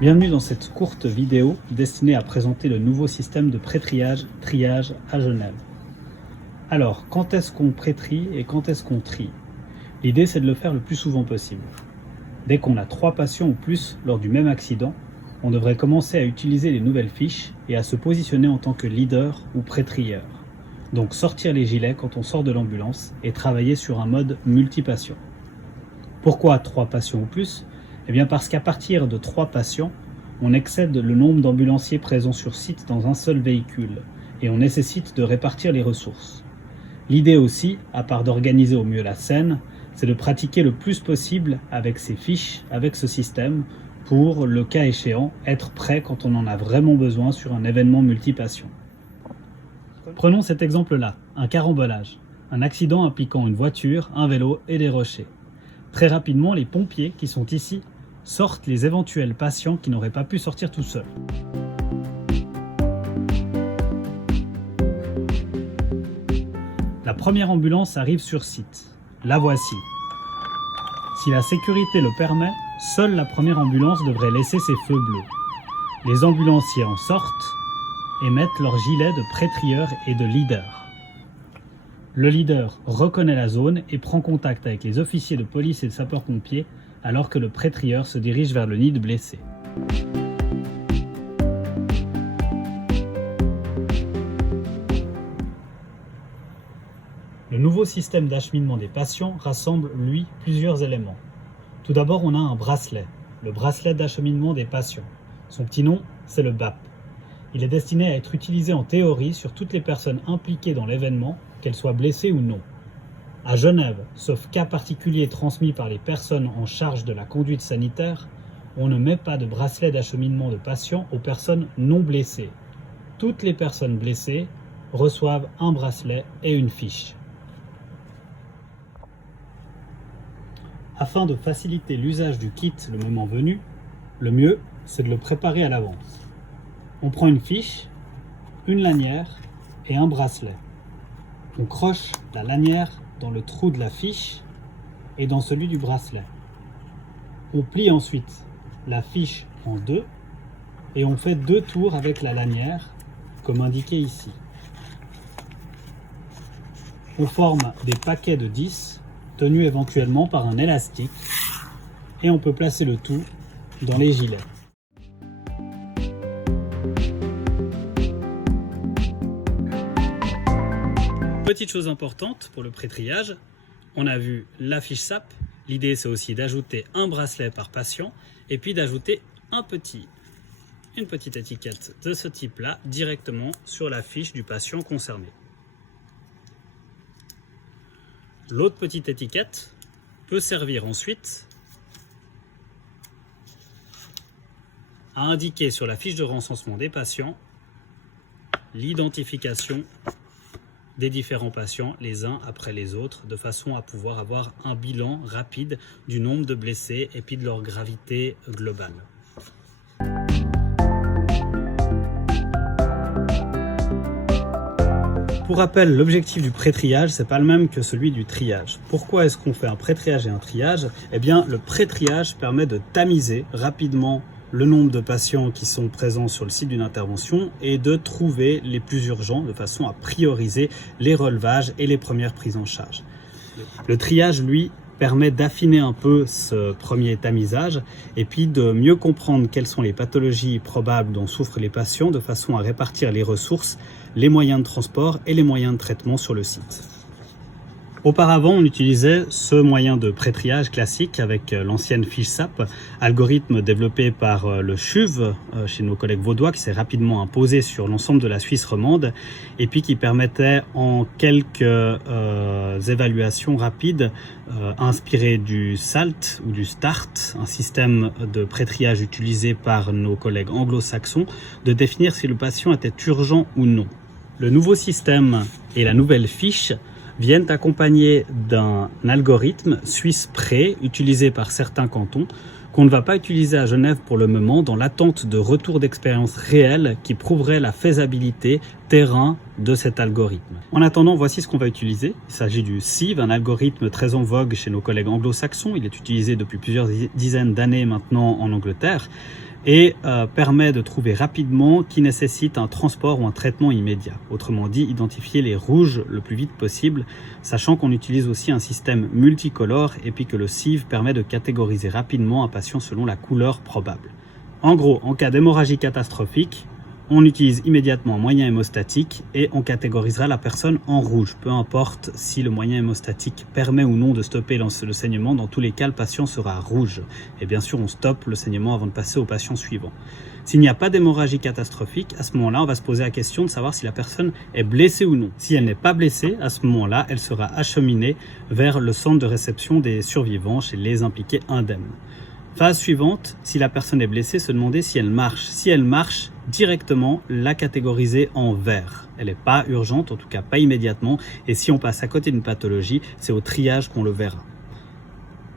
Bienvenue dans cette courte vidéo destinée à présenter le nouveau système de pré-triage à Genève. Alors, quand est-ce qu'on pré-trie et quand est-ce qu'on trie? L'idée, c'est de le faire le plus souvent possible. Dès qu'on a 3 patients ou plus lors du même accident, on devrait commencer à utiliser les nouvelles fiches et à se positionner en tant que leader ou pré-trieur. Donc sortir les gilets quand on sort de l'ambulance et travailler sur un mode multi-patient. Pourquoi 3 patients ou plus? Eh bien parce qu'à partir de 3 patients, on excède le nombre d'ambulanciers présents sur site dans un seul véhicule et on nécessite de répartir les ressources. L'idée aussi, à part d'organiser au mieux la scène, c'est de pratiquer le plus possible avec ces fiches, avec ce système, pour, le cas échéant, être prêt quand on en a vraiment besoin sur un événement multi-patient. Prenons cet exemple-là, un carambolage, un accident impliquant une voiture, un vélo et des rochers. Très rapidement, les pompiers qui sont ici sortent les éventuels patients qui n'auraient pas pu sortir tout seuls. La première ambulance arrive sur site. La voici. Si la sécurité le permet, seule la première ambulance devrait laisser ses feux bleus. Les ambulanciers en sortent et mettent leur gilet de pré-trieur et de leader. Le leader reconnaît la zone et prend contact avec les officiers de police et de sapeurs-pompiers alors que le pré-trieur se dirige vers le nid de blessés. Le nouveau système d'acheminement des patients rassemble, lui, plusieurs éléments. Tout d'abord, on a un bracelet, le bracelet d'acheminement des patients. Son petit nom, c'est le BAP. Il est destiné à être utilisé en théorie sur toutes les personnes impliquées dans l'événement, qu'elles soient blessées ou non. À Genève, sauf cas particulier transmis par les personnes en charge de la conduite sanitaire, on ne met pas de bracelet d'acheminement de patients aux personnes non blessées. Toutes les personnes blessées reçoivent un bracelet et une fiche. Afin de faciliter l'usage du kit le moment venu, le mieux, c'est de le préparer à l'avance. On prend une fiche, une lanière et un bracelet. On croche la lanière dans le trou de la fiche et dans celui du bracelet. On plie ensuite la fiche en 2 et on fait 2 tours avec la lanière, comme indiqué ici. On forme des paquets de 10, tenus éventuellement par un élastique, et on peut placer le tout dans les gilets. Petite chose importante pour le pré-triage, on a vu la fiche SAP. L'idée, c'est aussi d'ajouter un bracelet par patient et puis d'ajouter une petite étiquette de ce type-là directement sur la fiche du patient concerné. L'autre petite étiquette peut servir ensuite à indiquer sur la fiche de recensement des patients l'identification des différents patients les uns après les autres, de façon à pouvoir avoir un bilan rapide du nombre de blessés et puis de leur gravité globale. Pour rappel, l'objectif du pré-triage, c'est pas le même que celui du triage. Pourquoi est-ce qu'on fait un pré-triage et un triage? Eh bien, le pré-triage permet de tamiser rapidement le nombre de patients qui sont présents sur le site d'une intervention et de trouver les plus urgents de façon à prioriser les relevages et les premières prises en charge. Le triage, lui, permet d'affiner un peu ce premier tamisage et puis de mieux comprendre quelles sont les pathologies probables dont souffrent les patients de façon à répartir les ressources, les moyens de transport et les moyens de traitement sur le site. Auparavant, on utilisait ce moyen de pré-triage classique avec l'ancienne fiche SAP, algorithme développé par le CHUV chez nos collègues vaudois qui s'est rapidement imposé sur l'ensemble de la Suisse romande et puis qui permettait en quelques évaluations rapides inspirées du SALT ou du START, un système de pré-triage utilisé par nos collègues anglo-saxons, de définir si le patient était urgent ou non. Le nouveau système et la nouvelle fiche viennent accompagnés d'un algorithme suisse pré utilisé par certains cantons qu'on ne va pas utiliser à Genève pour le moment dans l'attente de retours d'expérience réels qui prouveraient la faisabilité terrain de cet algorithme. En attendant, voici ce qu'on va utiliser. Il s'agit du Sieve, un algorithme très en vogue chez nos collègues anglo-saxons. Il est utilisé depuis plusieurs dizaines d'années maintenant en Angleterre. et permet de trouver rapidement qui nécessite un transport ou un traitement immédiat. Autrement dit, identifier les rouges le plus vite possible, sachant qu'on utilise aussi un système multicolore et puis que le sieve permet de catégoriser rapidement un patient selon la couleur probable. En gros, en cas d'hémorragie catastrophique, on utilise immédiatement un moyen hémostatique et on catégorisera la personne en rouge. Peu importe si le moyen hémostatique permet ou non de stopper le saignement, dans tous les cas, le patient sera rouge. Et bien sûr, on stoppe le saignement avant de passer au patient suivant. S'il n'y a pas d'hémorragie catastrophique, à ce moment-là, on va se poser la question de savoir si la personne est blessée ou non. Si elle n'est pas blessée, à ce moment-là, elle sera acheminée vers le centre de réception des survivants chez les impliqués indemnes. Phase suivante, si la personne est blessée, se demander si elle marche. Si elle marche, directement la catégoriser en vert. Elle n'est pas urgente, en tout cas pas immédiatement, et si on passe à côté d'une pathologie, c'est au triage qu'on le verra.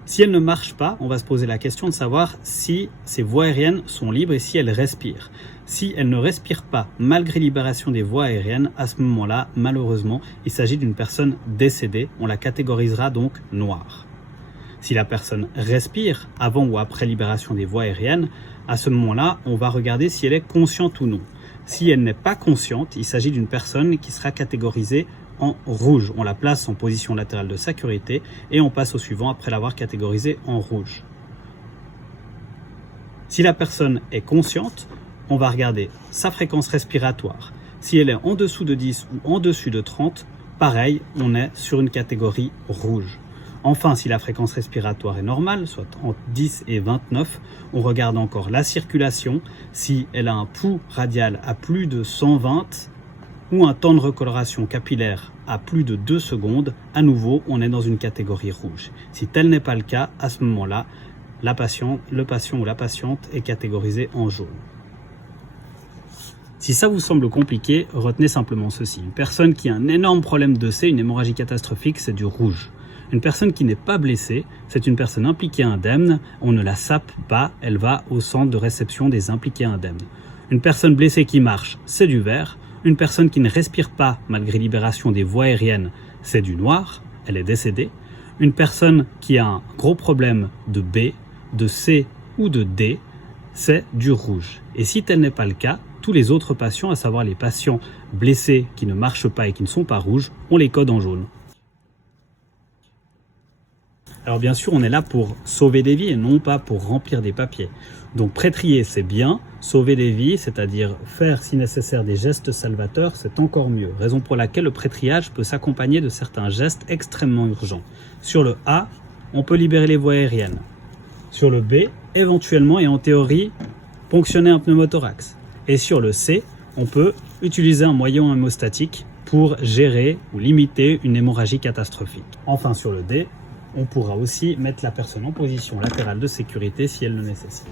Si elle ne marche pas, on va se poser la question de savoir si ses voies aériennes sont libres et si elle respire. Si elle ne respire pas, malgré libération des voies aériennes, à ce moment-là, malheureusement, il s'agit d'une personne décédée. On la catégorisera donc noire. Si la personne respire avant ou après libération des voies aériennes, à ce moment-là, on va regarder si elle est consciente ou non. Si elle n'est pas consciente, il s'agit d'une personne qui sera catégorisée en rouge. On la place en position latérale de sécurité et on passe au suivant après l'avoir catégorisée en rouge. Si la personne est consciente, on va regarder sa fréquence respiratoire. Si elle est en dessous de 10 ou en dessus de 30, pareil, on est sur une catégorie rouge. Enfin, si la fréquence respiratoire est normale, soit entre 10 et 29, on regarde encore la circulation. Si elle a un pouls radial à plus de 120 ou un temps de recoloration capillaire à plus de 2 secondes, à nouveau, on est dans une catégorie rouge. Si tel n'est pas le cas, à ce moment-là, le patient ou la patiente est catégorisé en jaune. Si ça vous semble compliqué, retenez simplement ceci. Une personne qui a un énorme problème de C, une hémorragie catastrophique, c'est du rouge. Une personne qui n'est pas blessée, c'est une personne impliquée indemne, on ne la sape pas, elle va au centre de réception des impliqués indemnes. Une personne blessée qui marche, c'est du vert. Une personne qui ne respire pas malgré libération des voies aériennes, c'est du noir, elle est décédée. Une personne qui a un gros problème de B, de C ou de D, c'est du rouge. Et si tel n'est pas le cas, tous les autres patients, à savoir les patients blessés qui ne marchent pas et qui ne sont pas rouges, on les code en jaune. Alors bien sûr, on est là pour sauver des vies et non pas pour remplir des papiers. Donc pré-trier, c'est bien. Sauver des vies, c'est-à-dire faire si nécessaire des gestes salvateurs, c'est encore mieux. Raison pour laquelle le pré-triage peut s'accompagner de certains gestes extrêmement urgents. Sur le A, on peut libérer les voies aériennes. Sur le B, éventuellement et en théorie, ponctionner un pneumothorax. Et sur le C, on peut utiliser un moyen hémostatique pour gérer ou limiter une hémorragie catastrophique. Enfin sur le D, on pourra aussi mettre la personne en position latérale de sécurité si elle le nécessite.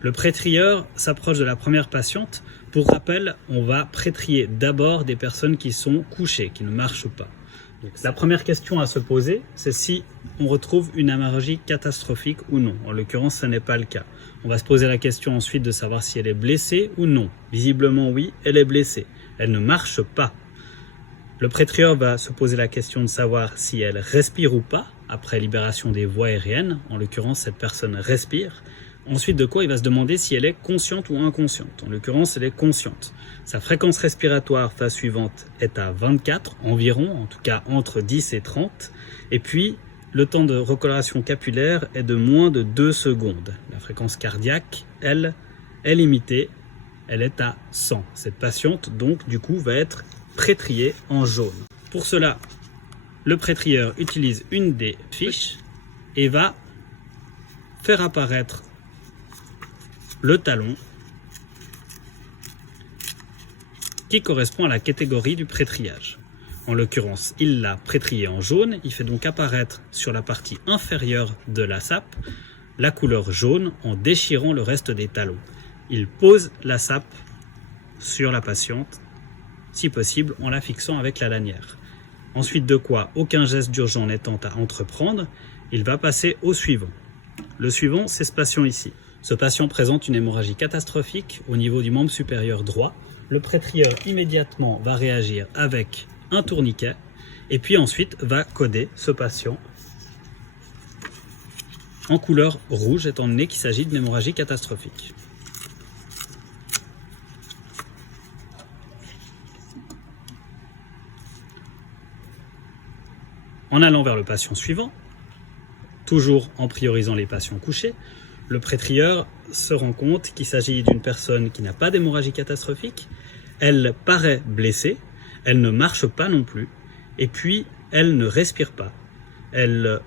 Le pré-trieur s'approche de la première patiente. Pour rappel, on va pré-trier d'abord des personnes qui sont couchées, qui ne marchent pas. Donc, la première question à se poser, c'est si on retrouve une hémorragie catastrophique ou non. En l'occurrence, ce n'est pas le cas. On va se poser la question ensuite de savoir si elle est blessée ou non. Visiblement, oui, elle est blessée. Elle ne marche pas. Le pré-trieur va se poser la question de savoir si elle respire ou pas après libération des voies aériennes. En l'occurrence, cette personne respire. Ensuite de quoi il va se demander si elle est consciente ou inconsciente. En l'occurrence, elle est consciente. Sa fréquence respiratoire, phase suivante, est à 24 environ, en tout cas entre 10 et 30. Et puis, le temps de recoloration capillaire est de moins de 2 secondes. La fréquence cardiaque, elle, est limitée. Elle est à 100. Cette patiente, donc, du coup, va être pré-triée en jaune. Pour cela, le pré-trieur utilise une des fiches et va faire apparaître le talon qui correspond à la catégorie du pré-triage. En l'occurrence, il l'a pré-trié en jaune. Il fait donc apparaître sur la partie inférieure de la sape la couleur jaune en déchirant le reste des talons. Il pose la sape sur la patiente, si possible en la fixant avec la lanière. Ensuite de quoi, aucun geste d'urgence n'étant à entreprendre, il va passer au suivant. Le suivant, c'est ce patient ici. Ce patient présente une hémorragie catastrophique au niveau du membre supérieur droit. Le pré-trieur immédiatement va réagir avec un tourniquet et puis ensuite va coder ce patient en couleur rouge, étant donné qu'il s'agit d'une hémorragie catastrophique. En allant vers le patient suivant, toujours en priorisant les patients couchés, le pré-trieur se rend compte qu'il s'agit d'une personne qui n'a pas d'hémorragie catastrophique, elle paraît blessée, elle ne marche pas non plus, et puis elle ne respire pas. Elle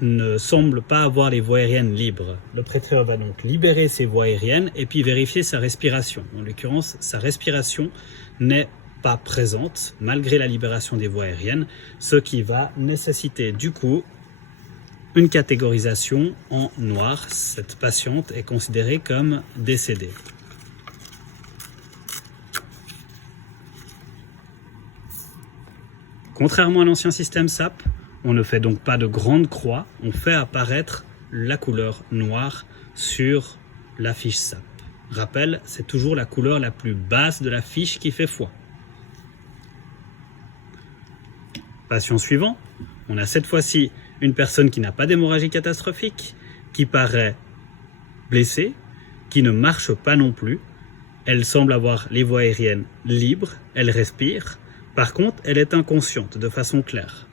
ne semble pas avoir les voies aériennes libres. Le pré-trieur va donc libérer ses voies aériennes et puis vérifier sa respiration. En l'occurrence, sa respiration n'est pas présente malgré la libération des voies aériennes, ce qui va nécessiter du coup une catégorisation en noir. Cette patiente est considérée comme décédée. Contrairement à l'ancien système SAP, on ne fait donc pas de grande croix, on fait apparaître la couleur noire sur la fiche SAP. Rappel, c'est toujours la couleur la plus basse de la fiche qui fait foi. Patient suivant, on a cette fois-ci une personne qui n'a pas d'hémorragie catastrophique, qui paraît blessée, qui ne marche pas non plus. Elle semble avoir les voies aériennes libres, elle respire. Par contre, elle est inconsciente de façon claire.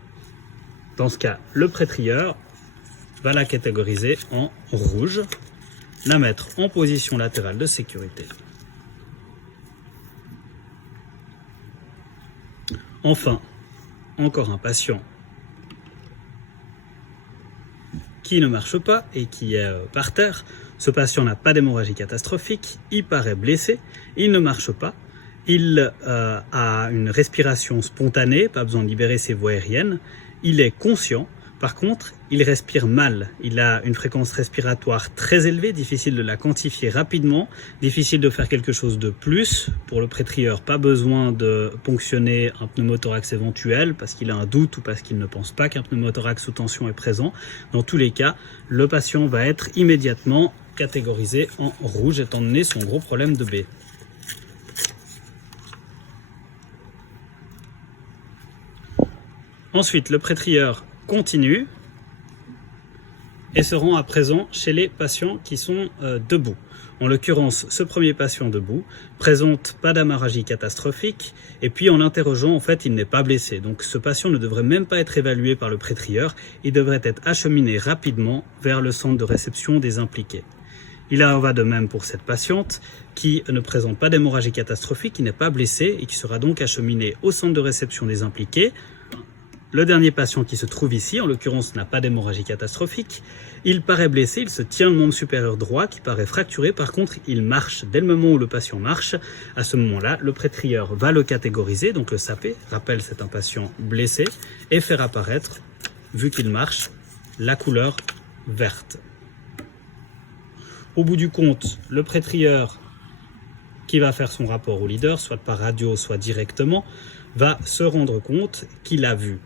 Dans ce cas, le pré-trieur va la catégoriser en rouge, la mettre en position latérale de sécurité. Enfin, encore un patient qui ne marche pas et qui est par terre. Ce patient n'a pas d'hémorragie catastrophique, il paraît blessé, il ne marche pas, il a une respiration spontanée, pas besoin de libérer ses voies aériennes, il est conscient. Par contre, il respire mal, il a une fréquence respiratoire très élevée, difficile de la quantifier rapidement, difficile de faire quelque chose de plus. Pour le pré-trieur, pas besoin de ponctionner un pneumothorax éventuel parce qu'il a un doute ou parce qu'il ne pense pas qu'un pneumothorax sous tension est présent. Dans tous les cas, le patient va être immédiatement catégorisé en rouge étant donné son gros problème de B. Ensuite, le pré-trieur continue et se rend à présent chez les patients qui sont debout. En l'occurrence, ce premier patient debout présente pas d'hémorragie catastrophique et puis en l'interrogeant, en fait, il n'est pas blessé. Donc ce patient ne devrait même pas être évalué par le pré-trieur, il devrait être acheminé rapidement vers le centre de réception des impliqués. Il en va de même pour cette patiente qui ne présente pas d'hémorragie catastrophique, qui n'est pas blessée et qui sera donc acheminée au centre de réception des impliqués. Le dernier patient qui se trouve ici, en l'occurrence, n'a pas d'hémorragie catastrophique. Il paraît blessé, il se tient le membre supérieur droit qui paraît fracturé. Par contre, il marche dès le moment où le patient marche. À ce moment-là, le pré-trieur va le catégoriser, donc le saper, rappelle c'est un patient blessé, et faire apparaître, vu qu'il marche, la couleur verte. Au bout du compte, le pré-trieur qui va faire son rapport au leader, soit par radio, soit directement, va se rendre compte qu'il a vu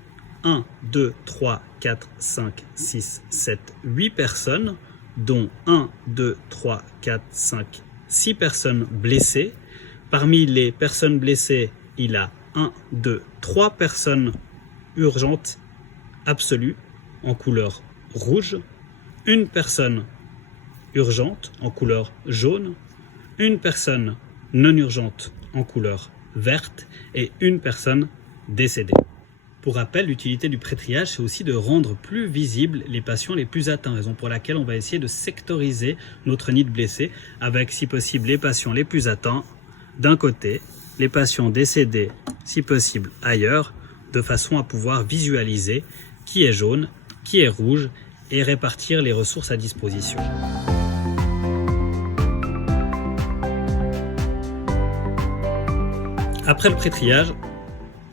1, 2, 3, 4, 5, 6, 7, 8 personnes, dont 1, 2, 3, 4, 5, 6 personnes blessées. Parmi les personnes blessées, il a 1, 2, 3 personnes urgentes absolues en couleur rouge, une personne urgente en couleur jaune, une personne non urgente en couleur verte et une personne décédée. Pour rappel, l'utilité du pré-triage, c'est aussi de rendre plus visibles les patients les plus atteints, raison pour laquelle on va essayer de sectoriser notre nid de blessés avec, si possible, les patients les plus atteints d'un côté, les patients décédés, si possible, ailleurs, de façon à pouvoir visualiser qui est jaune, qui est rouge et répartir les ressources à disposition. Après le pré-triage,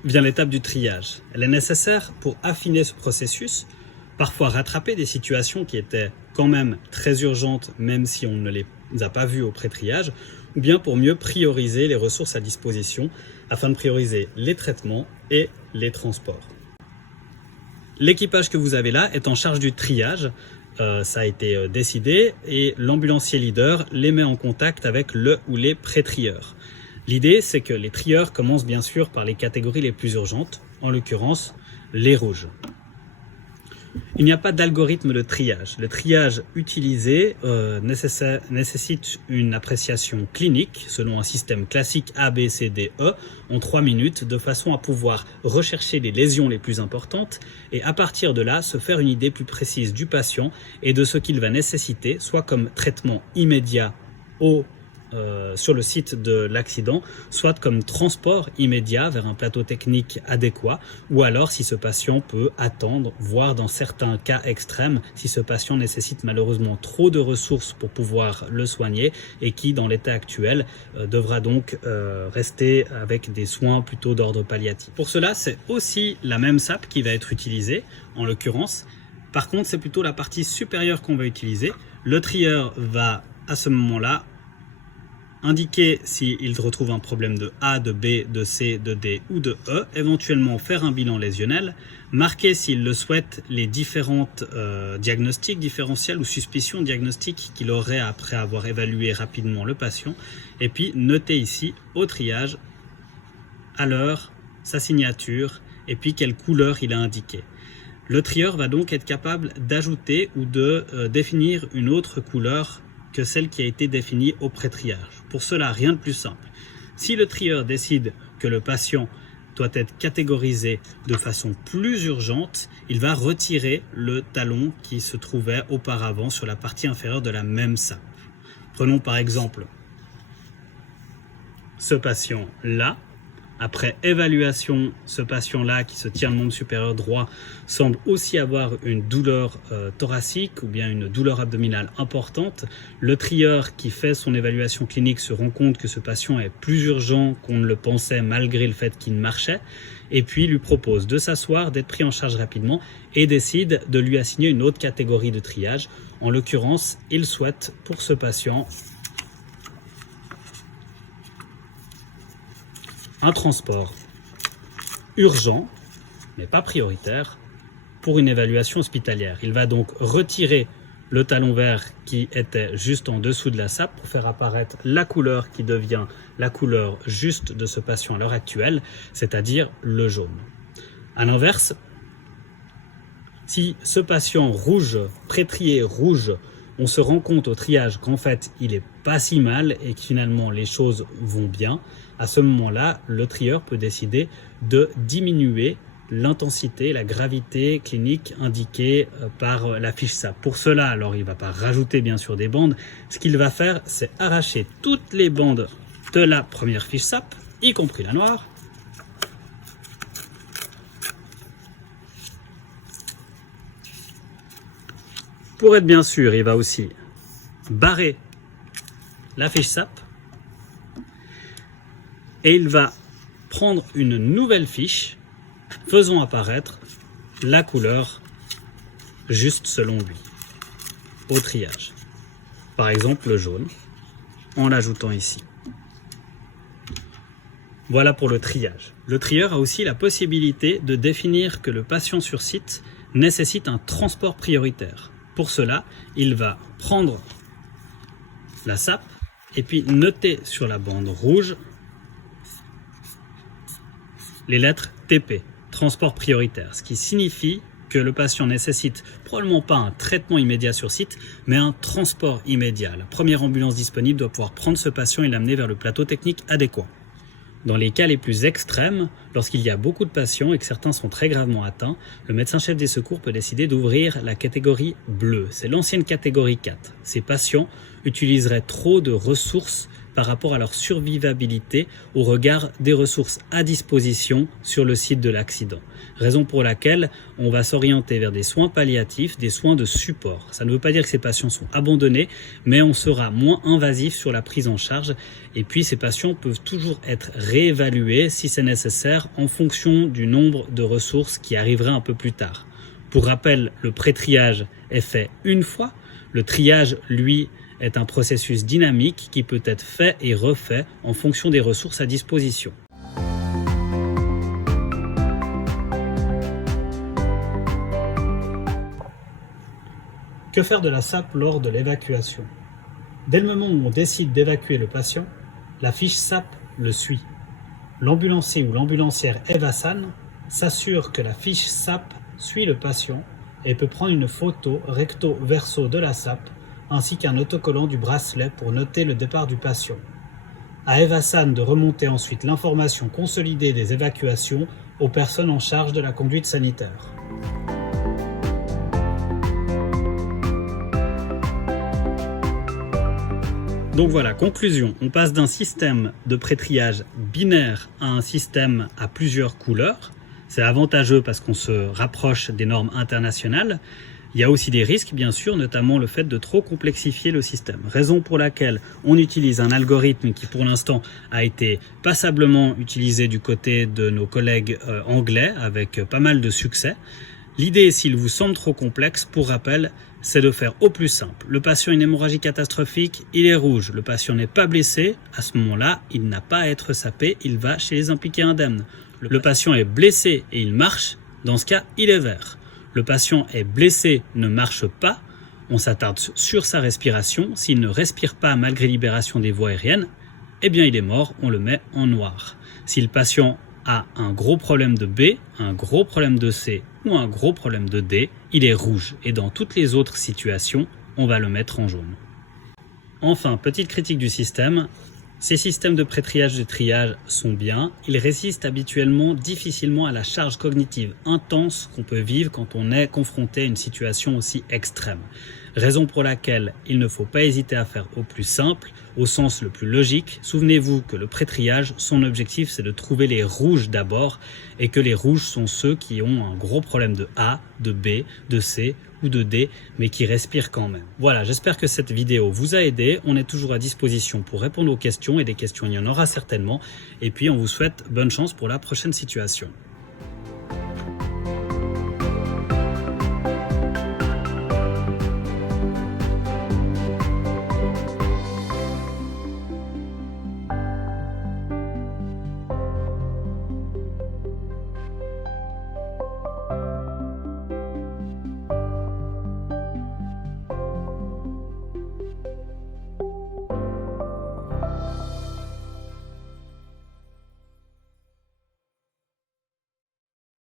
vient l'étape du triage. Elle est nécessaire pour affiner ce processus, parfois rattraper des situations qui étaient quand même très urgentes, même si on ne les a pas vues au pré-triage, ou bien pour mieux prioriser les ressources à disposition, afin de prioriser les traitements et les transports. L'équipage que vous avez là est en charge du triage, ça a été décidé, et l'ambulancier leader les met en contact avec le ou les pré-trieurs. L'idée, c'est que les trieurs commencent bien sûr par les catégories les plus urgentes, en l'occurrence les rouges. Il n'y a pas d'algorithme de triage. Le triage utilisé nécessite une appréciation clinique selon un système classique A, B, C, D, E en 3 minutes de façon à pouvoir rechercher les lésions les plus importantes et à partir de là se faire une idée plus précise du patient et de ce qu'il va nécessiter, soit comme traitement immédiat sur le site de l'accident, soit comme transport immédiat vers un plateau technique adéquat, ou alors si ce patient peut attendre, voire dans certains cas extrêmes, si ce patient nécessite malheureusement trop de ressources pour pouvoir le soigner et qui, dans l'état actuel, devra donc rester avec des soins plutôt d'ordre palliatif. Pour cela, c'est aussi la même SAP qui va être utilisée, en l'occurrence. Par contre, c'est plutôt la partie supérieure qu'on va utiliser. Le trieur va, à ce moment-là, indiquer s'il retrouve un problème de A, de B, de C, de D ou de E, éventuellement faire un bilan lésionnel, marquer s'il le souhaite les différentes diagnostics différentiels ou suspicions diagnostiques qu'il aurait après avoir évalué rapidement le patient, et puis noter ici au triage, à l'heure, sa signature, et puis quelle couleur il a indiqué. Le trieur va donc être capable d'ajouter ou de définir une autre couleur que celle qui a été définie au pré-triage. Pour cela, rien de plus simple. Si le trieur décide que le patient doit être catégorisé de façon plus urgente, il va retirer le talon qui se trouvait auparavant sur la partie inférieure de la même SAP. Prenons par exemple ce patient-là. Après évaluation, ce patient-là qui se tient le membre supérieur droit semble aussi avoir une douleur thoracique ou bien une douleur abdominale importante. Le trieur qui fait son évaluation clinique se rend compte que ce patient est plus urgent qu'on ne le pensait malgré le fait qu'il marchait et puis lui propose de s'asseoir, d'être pris en charge rapidement et décide de lui assigner une autre catégorie de triage. En l'occurrence, il souhaite pour ce patient un transport urgent, mais pas prioritaire, pour une évaluation hospitalière. Il va donc retirer le talon vert qui était juste en dessous de la SAP pour faire apparaître la couleur qui devient la couleur juste de ce patient à l'heure actuelle, c'est-à-dire le jaune. À l'inverse, si ce patient rouge, pré-trié rouge, on se rend compte au triage qu'en fait il est pas si mal et que finalement les choses vont bien, à ce moment-là, le trieur peut décider de diminuer l'intensité, la gravité clinique indiquée par la fiche SAP. Pour cela, alors il ne va pas rajouter bien sûr des bandes, ce qu'il va faire c'est arracher toutes les bandes de la première fiche SAP, y compris la noire, pour être bien sûr, il va aussi barrer la fiche SAP et il va prendre une nouvelle fiche faisant apparaître la couleur juste selon lui au triage. Par exemple le jaune en l'ajoutant ici. Voilà pour le triage. Le trieur a aussi la possibilité de définir que le patient sur site nécessite un transport prioritaire. Pour cela, il va prendre la SAP et puis noter sur la bande rouge les lettres TP, transport prioritaire, ce qui signifie que le patient nécessite probablement pas un traitement immédiat sur site, mais un transport immédiat. La première ambulance disponible doit pouvoir prendre ce patient et l'amener vers le plateau technique adéquat. Dans les cas les plus extrêmes, lorsqu'il y a beaucoup de patients et que certains sont très gravement atteints, le médecin-chef des secours peut décider d'ouvrir la catégorie bleue. C'est l'ancienne catégorie 4. Ces patients utiliseraient trop de ressources par rapport à leur survivabilité au regard des ressources à disposition sur le site de l'accident. Raison pour laquelle on va s'orienter vers des soins palliatifs, des soins de support. Ça ne veut pas dire que ces patients sont abandonnés, mais on sera moins invasif sur la prise en charge. Et puis ces patients peuvent toujours être réévalués si c'est nécessaire en fonction du nombre de ressources qui arriveraient un peu plus tard. Pour rappel, le pré-triage est fait une fois. Le triage, lui, est un processus dynamique qui peut être fait et refait en fonction des ressources à disposition. Que faire de la SAP lors de l'évacuation? Dès le moment où on décide d'évacuer le patient, la fiche SAP le suit. L'ambulancier ou l'ambulancière Evasan s'assure que la fiche SAP suit le patient et peut prendre une photo recto-verso de la sape ainsi qu'un autocollant du bracelet pour noter le départ du patient. À Eve Hassan de remonter ensuite l'information consolidée des évacuations aux personnes en charge de la conduite sanitaire. Donc voilà, conclusion, on passe d'un système de pré-triage binaire à un système à plusieurs couleurs. C'est avantageux parce qu'on se rapproche des normes internationales. Il y a aussi des risques, bien sûr, notamment le fait de trop complexifier le système. Raison pour laquelle on utilise un algorithme qui, pour l'instant, a été passablement utilisé du côté de nos collègues anglais, avec pas mal de succès. L'idée, s'il vous semble trop complexe, pour rappel, c'est de faire au plus simple. Le patient a une hémorragie catastrophique, il est rouge. Le patient n'est pas blessé, à ce moment-là, il n'a pas à être sapé, il va chez les impliqués indemnes. Le patient est blessé et il marche, dans ce cas, il est vert. Le patient est blessé, ne marche pas, on s'attarde sur sa respiration. S'il ne respire pas malgré libération des voies aériennes, eh bien il est mort, on le met en noir. Si le patient a un gros problème de B, un gros problème de C ou un gros problème de D, il est rouge. Et dans toutes les autres situations, on va le mettre en jaune. Enfin, petite critique du système. Ces systèmes de pré-triage et de triage sont bien, ils résistent habituellement difficilement à la charge cognitive intense qu'on peut vivre quand on est confronté à une situation aussi extrême. Raison pour laquelle il ne faut pas hésiter à faire au plus simple, au sens le plus logique. Souvenez-vous que le pré-triage, son objectif c'est de trouver les rouges d'abord et que les rouges sont ceux qui ont un gros problème de A, de B, de C ou de D, mais qui respirent quand même. Voilà, j'espère que cette vidéo vous a aidé. On est toujours à disposition pour répondre aux questions et des questions il y en aura certainement. Et puis on vous souhaite bonne chance pour la prochaine situation.